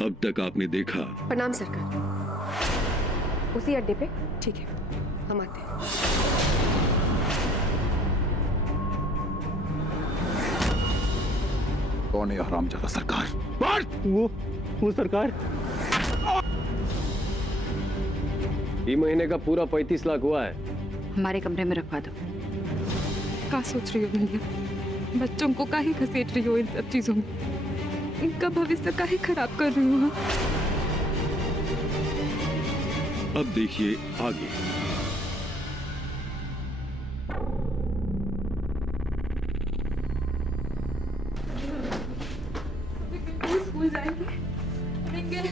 अब तक आपने देखा। प्रणाम सरकार। उसी अड्डे पे? ठीक है, हम आते हैं। कौन है हरामजादा सरकार? वो सरकार। ये महीने का पूरा 35 लाख हुआ है। हमारे कमरे में रखवा दो। क्या सोच रही हो दुनिया? बच्चों को काहे घसीट रही हो इन सब चीजों में? इनका भविष्य काहे खराब कर रही हो? अब देखिए आगे। स्कूल जाएंगे, पढ़ेंगे,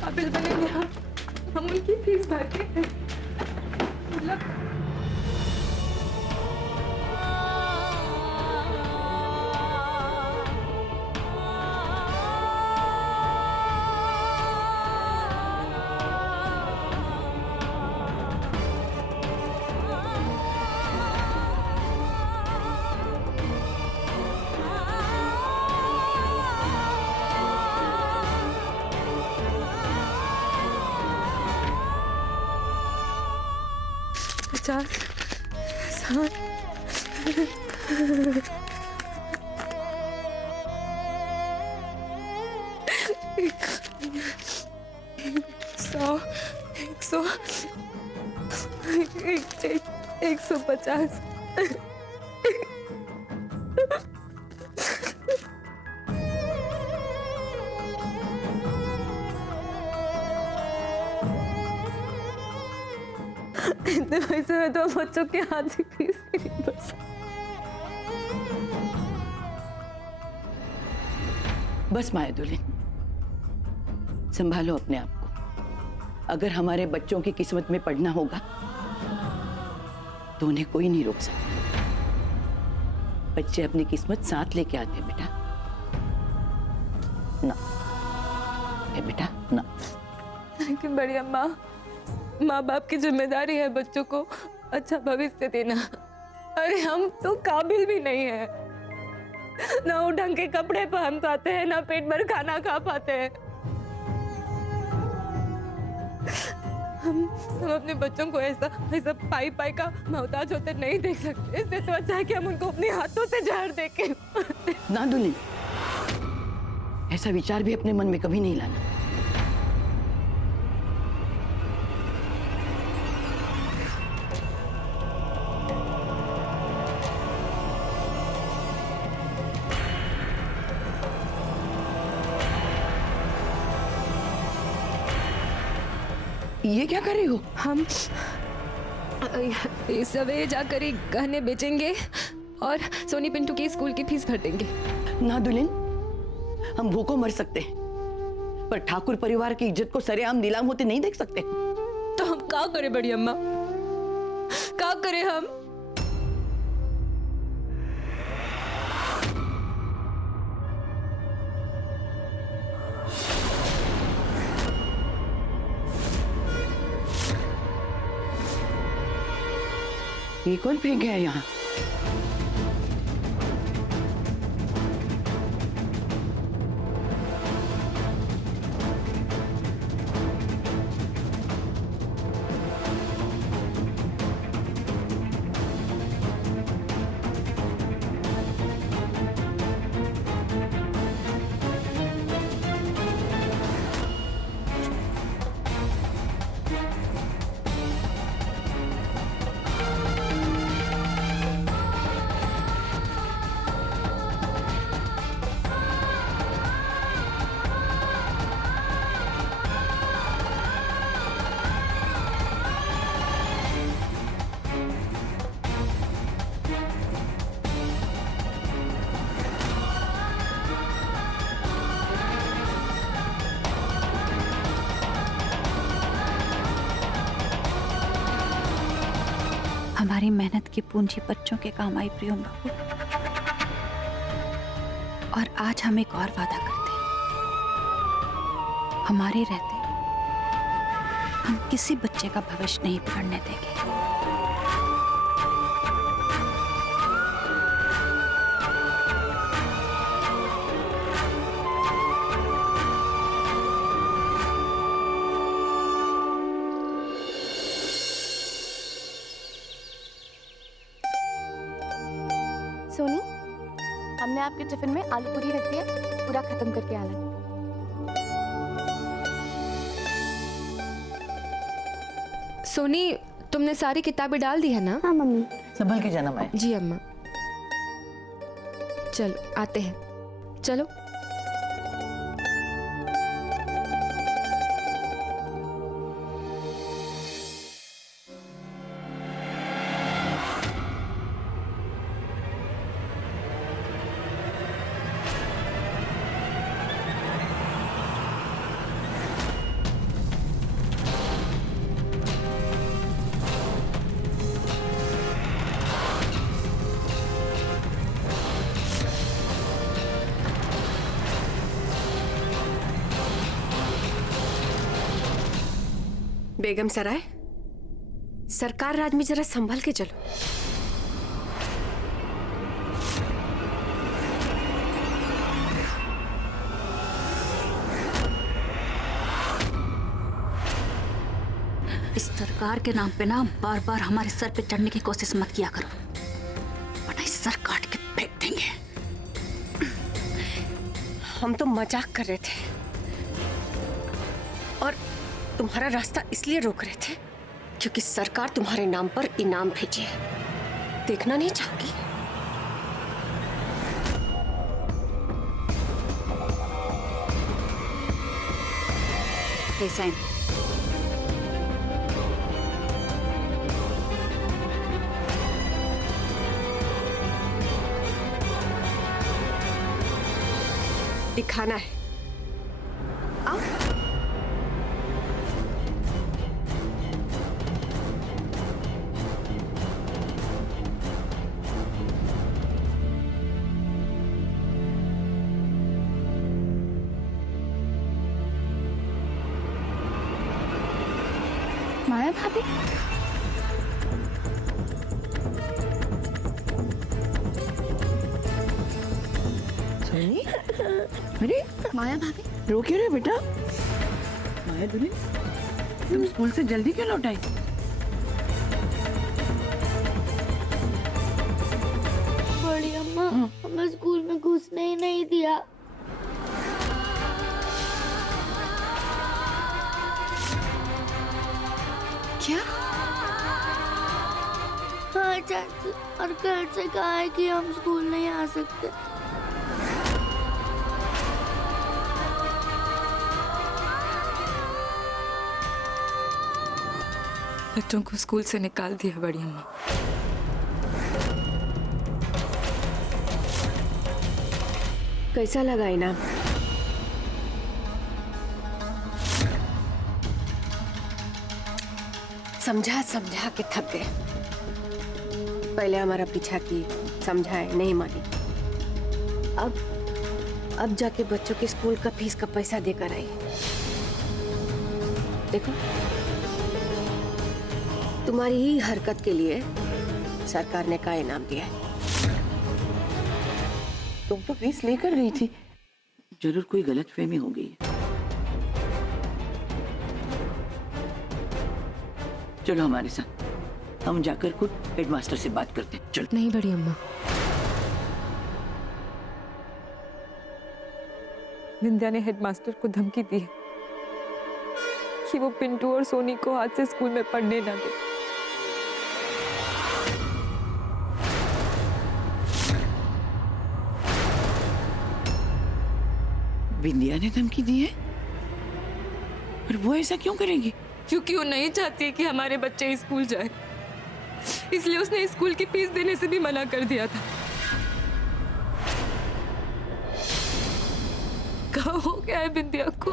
काबिल बनेंगे, हम उनकी फीस भरते हैं। मतलब चार सात सौ 150। इतने पैसे में तो बच्चों के हाथ की फीस भी नहीं भर सकते। बस माया दुल्हन, संभालो अपने आप को। अगर हमारे बच्चों की किस्मत में पढ़ना होगा तो उन्हें कोई नहीं रोक सकता। बच्चे अपनी किस्मत साथ लेके आते हैं बेटा। ना बेटा ना। लेकिन बड़ी अम्मा, माँ बाप की जिम्मेदारी है बच्चों को अच्छा भविष्य देना। अरे हम तो काबिल भी नहीं है, ना वो ढंग के कपड़े पहन पाते हैं, ना पेट भर खाना खा पाते हैं। हम अपने बच्चों को ऐसा पाई का मोहताज होते नहीं देख सकते। इससे तो अच्छा है कि हम उनको अपने हाथों से जहर दे के। ना दुल्हन, ऐसा विचार भी अपने मन में कभी नहीं लाना। ये क्या कर रही हो? हम सवेरे जाकर एक गहने बेचेंगे और सोनी पिंटू की स्कूल की फीस भर देंगे। ना दुल्हन, हम भूखों मर सकते हैं पर ठाकुर परिवार की इज्जत को सरेआम नीलाम होते नहीं देख सकते। तो हम क्या करें बड़ी अम्मा, क्या करें हम? ये कौन फेंक गया यहाँ? हमारी मेहनत की पूंजी बच्चों के काम आई प्रियम बाबू। और आज हम एक और वादा करते हैं, हमारे रहते हम किसी बच्चे का भविष्य नहीं बिगड़ने देंगे। आपके टिफिन में आलू पूरी रख दिया, पूरा खत्म करके आना। सोनी, तुमने सारी किताबें डाल दी है ना? हाँ मम्मी। संभल के जाना माए। जी अम्मा। चलो आते हैं, चलो। बेगम सराय, सरकार राज में जरा संभल के चलो। इस सरकार के नाम पे ना बार बार हमारे सर पे चढ़ने की कोशिश मत किया करो, वरना इस सर काट के फेंक देंगे। हम तो मजाक कर रहे थे और तुम्हारा रास्ता इसलिए रोक रहे थे क्योंकि सरकार तुम्हारे नाम पर इनाम भेजे है। देखना नहीं चाहोगी? कैसा है? दिखाना है। आओ। माया भाभी, सोनी, अरे माया भाभी, रो क्यों रहे बेटा? माया दुल्हन, तुम स्कूल से जल्दी क्यों लौट आई? बड़ी अम्मा, हमें स्कूल में घुसने ही नहीं दिया। क्या? हाँ चाची, और घर से कहा है कि हम स्कूल नहीं आ सकते। बच्चों को स्कूल से निकाल दिया बड़ी अम्मा। कैसा लगा इनाम? समझा समझा के थक गए। पहले हमारा पीछा की, समझाए, नहीं मानी। अब जाके बच्चों के स्कूल का फीस का पैसा देकर आई। देखो, तुम्हारी ही हरकत के लिए सरकार ने का इनाम दिया है। तुम तो फीस लेकर गई थी, जरूर कोई गलतफहमी हो गई है। चलो हमारे साथ, हम जाकर खुद हेडमास्टर से बात करते हैं। चलो। नहीं बड़ी अम्मा, विंध्या ने हेडमास्टर को धमकी दी है कि वो पिंटू और सोनी को आज से स्कूल में पढ़ने ना दे। विंध्या ने धमकी दी है? पर वो ऐसा क्यों करेगी? क्योंकि वो नहीं चाहती कि हमारे बच्चे स्कूल जाए, इसलिए उसने स्कूल की फीस देने से भी मना कर दिया था। कहाँ हो गया है विंध्या को?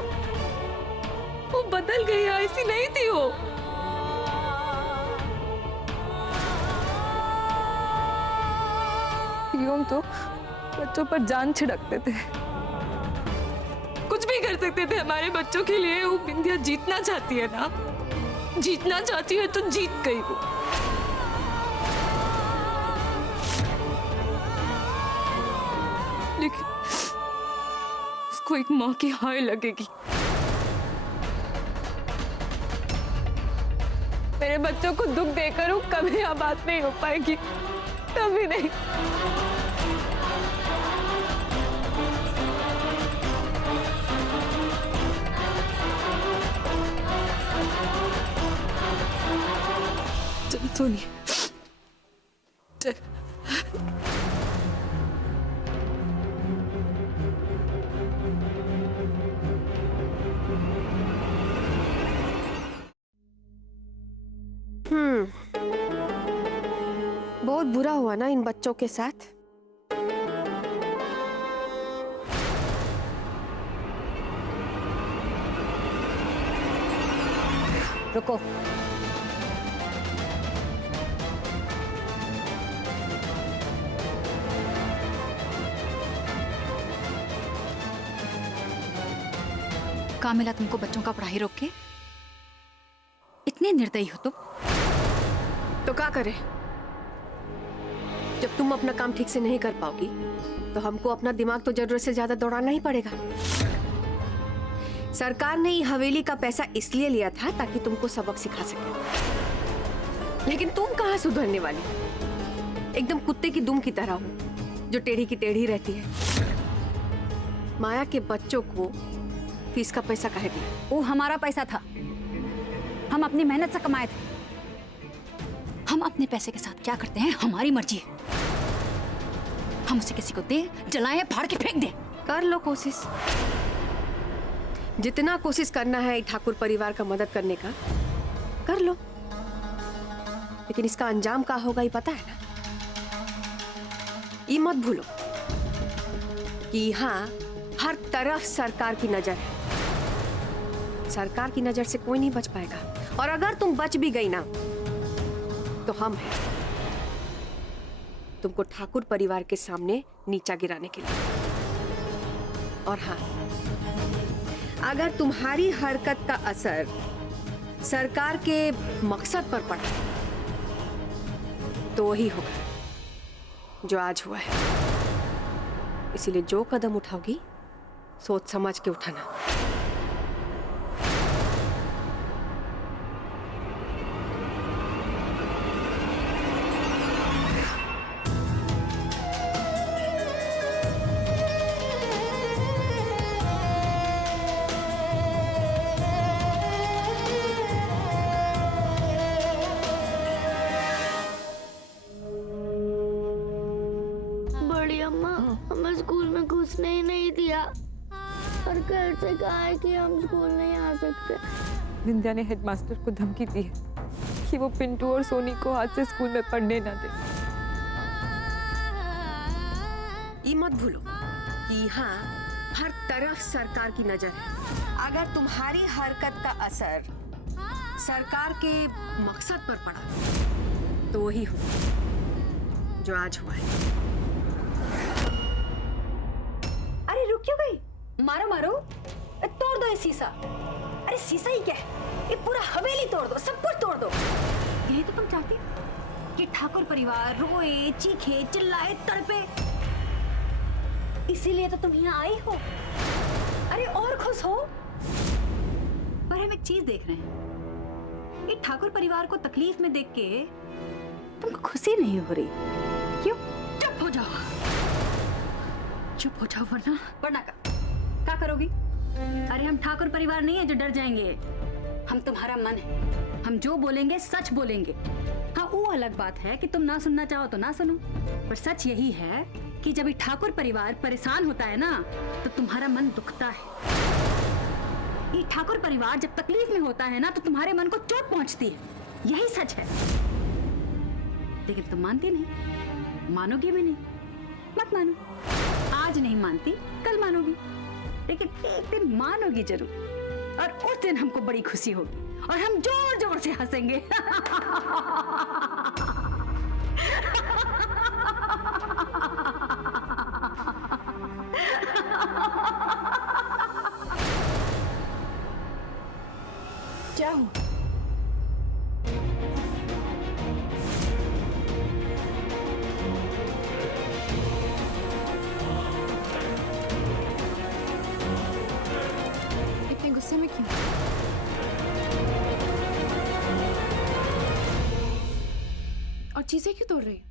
वो बदल गई है, ऐसी नहीं थी वो। यूं तो बच्चों पर जान छिड़कते थे, कुछ भी कर सकते थे हमारे बच्चों के लिए। वो विंध्या जीतना चाहती है ना, जीतना चाहती है तो जीत गई वो। लेकिन उसको एक माँ की हाय लगेगी। मेरे बच्चों को दुख देकर वो कभी आबाद नहीं हो पाएगी, कभी नहीं। सोनी बहुत बुरा हुआ ना इन बच्चों के साथ। रुको। कहाँ मिला तुमको बच्चों का पढ़ाई रोक के? इतने निर्दयी हो तुम। तो क्या करे? जब तुम अपना काम ठीक से नहीं कर पाओगी तो हमको अपना दिमाग तो जरूरत से ज्यादा दौड़ाना ही पड़ेगा। सरकार ने ये हवेली का पैसा इसलिए लिया था ताकि तुमको सबक सिखा सके, लेकिन तुम कहाँ सुधरने वाली? एकदम कुत्ते की दुम की तरह हो जो टेढ़ी की टेढ़ी रहती है। माया के बच्चों को फीस का पैसा कहे दिया? वो हमारा पैसा था, हम अपनी मेहनत से कमाए थे। हम अपने पैसे के साथ क्या करते हैं हमारी मर्जी है। हम उसे किसी को दे, जलाएं, फाड़ के फेंक दे। कर लो कोशिश, जितना कोशिश करना है ठाकुर परिवार का मदद करने का कर लो, लेकिन इसका अंजाम क्या होगा ये पता है ना? ये मत भूलो कि यहाँ हर तरफ सरकार की नजर है। सरकार की नजर से कोई नहीं बच पाएगा, और अगर तुम बच भी गई ना तो हम हैं तुमको ठाकुर परिवार के सामने नीचा गिराने के लिए। और हाँ, अगर तुम्हारी हरकत का असर सरकार के मकसद पर पड़ा तो वही होगा जो आज हुआ है। इसीलिए जो कदम उठाओगी सोच समझ के उठाना। बड़ी अम्मा हमें स्कूल में घुसने ही नहीं दिया और घर से कहा है कि हम स्कूल नहीं आ सकते। विंध्या ने हेडमास्टर को धमकी दी है कि वो पिंटू और सोनी को आज से स्कूल में पढ़ने ना दे। ये मत भूलो कि यहाँ हर तरफ सरकार की नजर है। अगर तुम्हारी हरकत का असर सरकार के मकसद पर पड़ा तो वही हो जो आज हुआ है। अरे रुक क्यों गई? मारो मारो, तोड़ दो ये शीशा। अरे शीशा ही क्या है, ये पूरा हवेली तोड़ दो, सब कुछ तोड़ दो। यही तो तुम चाहती हो कि ठाकुर परिवार रोए, चीखे, चिल्लाए, तड़पे। इसीलिए तो तुम यहाँ आई हो। अरे और खुश हो। पर हम एक चीज देख रहे हैं, ये ठाकुर परिवार को तकलीफ में देख के तुमको खुशी नहीं हो रही। क्यों? चुप हो जाओ, चुप हो जाओ, वरना क्या करोगी? अरे हम ठाकुर परिवार नहीं है जो डर जाएंगे। हम तुम्हारा मन है, हम जो बोलेंगे सच बोलेंगे। हाँ, वो अलग बात है कि तुम ना सुनना चाहो तो ना सुनो, पर सच यही है कि जब ये ठाकुर परिवार परेशान होता है ना तो तुम्हारा मन दुखता है। ये ठाकुर परिवार जब तकलीफ में होता है ना तो तुम्हारे मन को चोट पहुंचती है, यही सच है। लेकिन तुम मानती नहीं, मानोगी भी नहीं। मत मानो, आज नहीं मानती कल मानोगी, लेकिन एक दिन मानोगी जरूर। और उस दिन हमको बड़ी खुशी होगी और हम जोर जोर से हंसेंगे। क्या हुआ? इतने गुस्से में क्यों? और चीजें क्यों तोड़ रही?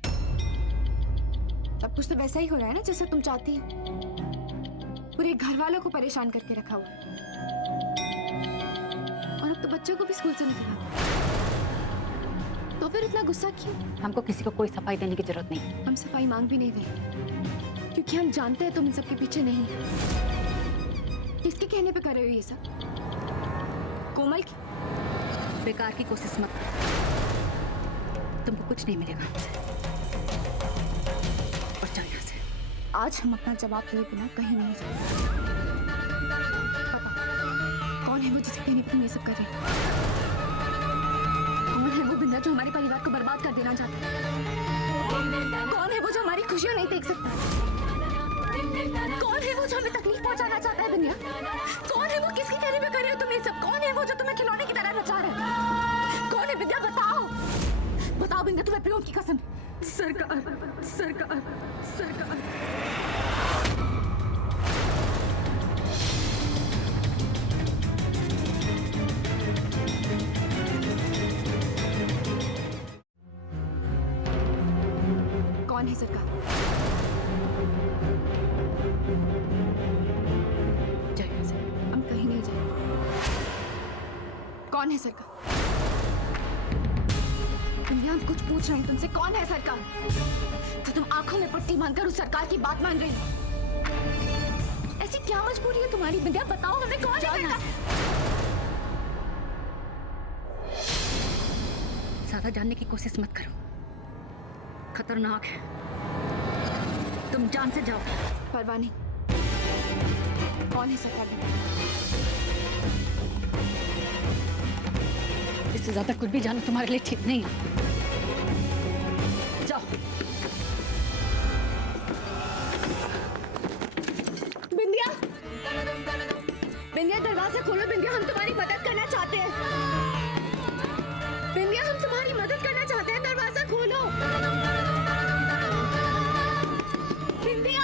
सब कुछ तो वैसा ही हो रहा है ना जैसा तुम चाहती हो। पूरे घर वालों को परेशान करके रखा हुआ है। और अब तो बच्चों को भी स्कूल से निकला, तो फिर इतना गुस्सा क्यों? हमको किसी को कोई सफाई देने की जरूरत नहीं। हम सफाई मांग भी नहीं रहे क्योंकि हम जानते हैं तुम इन सब के पीछे नहीं। किसके कहने पे कर रहे हो ये सब? कोमल की? बेकार की कोशिश मत कर, तुमको कुछ नहीं मिलेगा हमसे। और चल यहाँ से। आज हम अपना जवाब दिए बिना कहीं नहीं जाएंगे। पापा, कौन है वो जिसके कहने पे तुम ये सब कर रहे हो? कौन है वो बिंदा जो हमारे परिवार को बर्बाद कर देना चाहता है? कौन है वो जो हमारी खुशियां नहीं देख सकता? कौन है वो जो हमें तकलीफ पहुंचाना चाहता है बिंदिया? कौन है वो? किसके कहने पे कर रहे हो तुम ये सब? कौन है वो जो तुम्हें खिलौने की तरह नचा रहा है? कौन है बिंदिया? बताओ बताओ बिंदिया, तुम्हें प्योर की कसम। सरकार सरकार सरकार। कौन है सरकार? चल यहाँ से। हम कहीं नहीं जाएंगे। कौन है सरकार? दुनिया हम कुछ पूछ रहे हैं तुमसे, कौन है सरकार? तो तुम आंखों में पट्टी बांधकर उस सरकार की बात मान रही हो? ऐसी क्या मजबूरी है तुम्हारी बिंदिया? बताओ हमें, कौन है सरकार? ज्यादा जानने की कोशिश मत करो, खतरनाक है। तुम जान से जाओ। परवाह नहीं। कौन है सरकार? इससे ज्यादा कुछ भी जानना तुम्हारे लिए ठीक नहीं है। जाओ। बिंदिया, बिंदिया दरवाजा खोलो। बिंदिया, हम तुम्हारी मदद करना चाहते हैं। बिंदिया, हम तुम्हारी मदद करना चाहते हैं, दरवाजा खोलो। बिंदिया,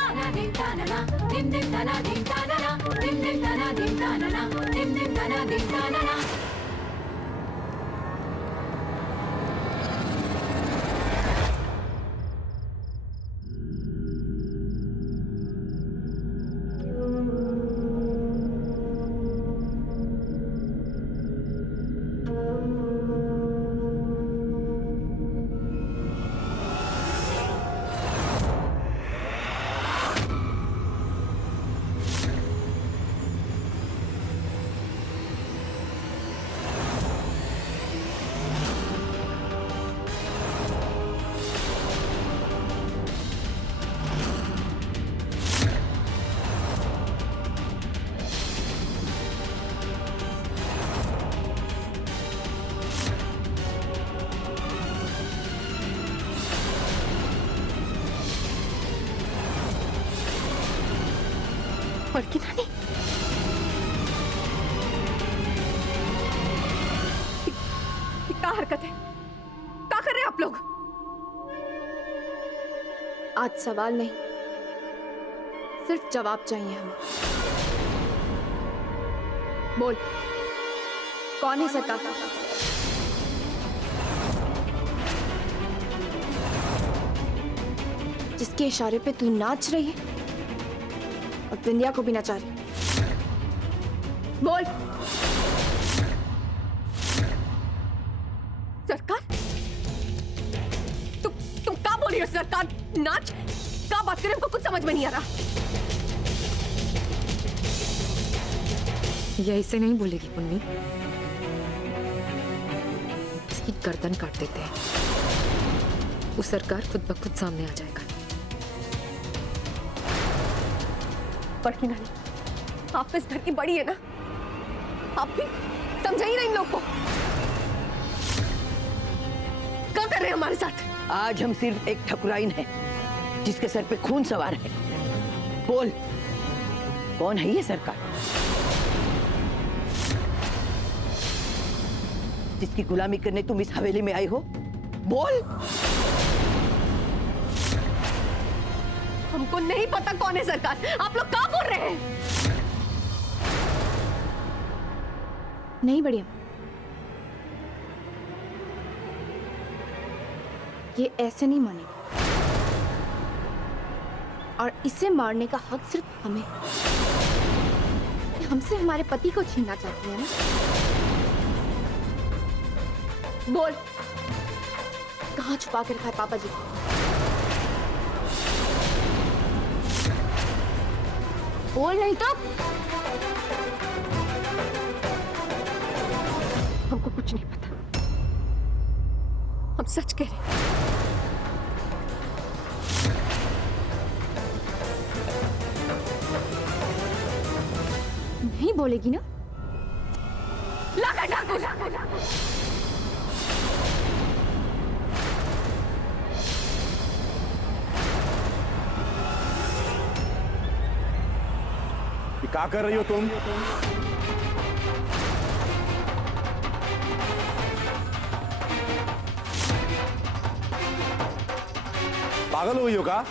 बड़की नानी, क्या हरकत है? क्या कर रहे हैं आप लोग? आज सवाल नहीं, सिर्फ जवाब चाहिए हमें। बोल, कौन है सरकार? जिसके इशारे पे तू नाच रही है और बिंदिया को भी नचा रही। बोल। सरकार? तुम क्या बोल रही हो सरकार? नाच? क्या बात कर रहे हो? हमको कुछ समझ में नहीं आ रहा। ये ऐसे नहीं बोलेगी पुन्नी, इसकी गर्दन काट देते हैं। वो सरकार खुद ब खुद सामने आ जाएगा। बड़की नानी, आप इस घर की बड़ी है ना, आप भी समझाइए ना इन लोग को। क्या कर रहे हैं हमारे साथ? आज हम सिर्फ एक ठकुराइन है जिसके सर पे खून सवार है। बोल, कौन है ये सरकार जिसकी गुलामी करने तुम इस हवेली में आई हो? बोल। हमको नहीं पता कौन है सरकार। आप लोग क्या बोल रहे हैं? नहीं बढ़िया, ये ऐसे नहीं मानेगा और इसे मारने का हक सिर्फ हमें। हमसे हमारे पति को छीनना चाहती है ना? बोल, कहाँ छुपा के रखा है पापा जी? बोल नहीं तो हमको कुछ नहीं पता। हम सच कह रहे हैं। नहीं बोलेगी ना? लगा डाकू। ये क्या कर रही हो तुम? पागल हो गई हो क्या?